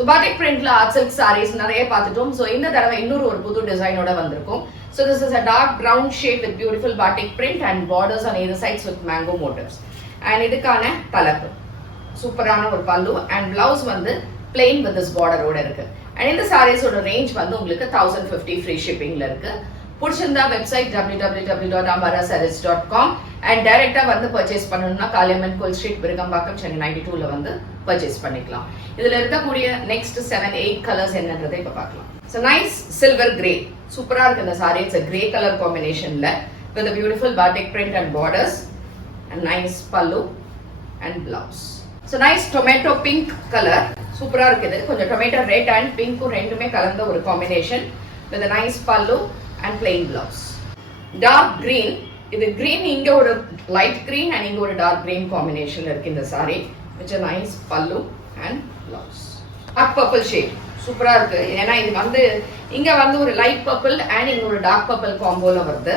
So batik printல art silk sarees நிறைய பார்த்துட்டோம். So இந்த தடவை இன்னொரு ஒரு புது டிசைனோட வந்திருக்கும். So this is a dark brown shade with beautiful batik print and borders on either sides with mango motifs. And இதுக்கான தலைப்பு சூப்பரான ஒரு பல்லு and blouse வந்து plain with this border ஓட இருக்கு. And இந்த sarees ஓட range வந்து உங்களுக்கு 1050 free shippingல இருக்கு. புடிச்சிருந்தா வெப்சைட் www.ambarasarees.com and டைரக்டா வந்து பர்ச்சேஸ் பண்ணனும்னா காளியம்மன் கோயில் ஸ்ட்ரீட் விருகம்பாக்கம் சென்னை 92ல வந்து பர்ச்சேஸ் பண்ணிக்கலாம். இதுல இருக்கக்கூடிய next 7-8 கலர்ஸ் என்னன்றதை இப்ப பார்க்கலாம். So nice silver grey. சூப்பரா இருக்கு இந்த saree. It's a grey color combinationல with a beautiful batik print and borders and nice pallu and blouse. So nice tomato pink color. சூப்பரா இருக்குது. கொஞ்சம் tomato red and pink ரெண்டுமே கலந்த ஒரு combination with a nice pallu and plain blouse. Dark green. இது green இங்க ஒரு light green and இங்க ஒரு dark green combination இருக்கு இந்த saree which a nice pallu and blouse. Dark purple shade. சூப்பரா இருக்கு. ஏன்னா இது வந்து இங்க வந்து ஒரு light purple and இங்க ஒரு dark purple comboல வருது.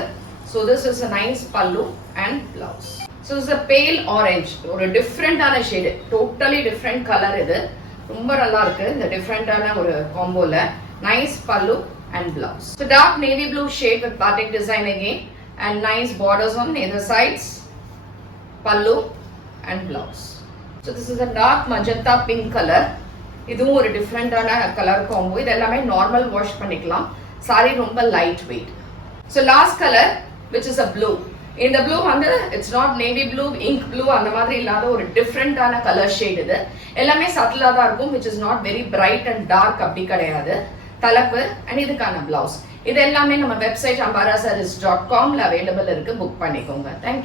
So this is a nice pallu and blouse. So it's a pale orange. ஒரு டிஃபரண்டான shade. Totally different color இது. ரொம்ப நல்லா இருக்கு இந்த டிஃபரண்டான ஒரு comboல. Nice pallu and blouse. So dark navy blue shade with batik design again and nice borders on either sides, pallu and blouse. So this is a dark magenta pink color. இதுவும் ஒரு டிஃபரண்டான colour combo. இது எல்லாமே normal wash பண்ணிக்கலாம். saree ரொம்ப light weight. So last color which is a blue. இந்த blue வந்து it's not navy blue ink blue அந்த மாதிரி இல்லாத ஒரு டிஃப்ரெண்டான கலர் ஷேட் இது. எல்லாமே சட்டிலா தான் இருக்கும் which is not very bright and dark அப்படி கிடையாது. தலைப்பு and இதுக்கான பிளவுஸ் இது எல்லாமே நம்ம வெப்சைட் ambarasarees.com ல அவைலபிள் இருக்கு. புக் பண்ணிக்கோங்க. தேங்க்யூ.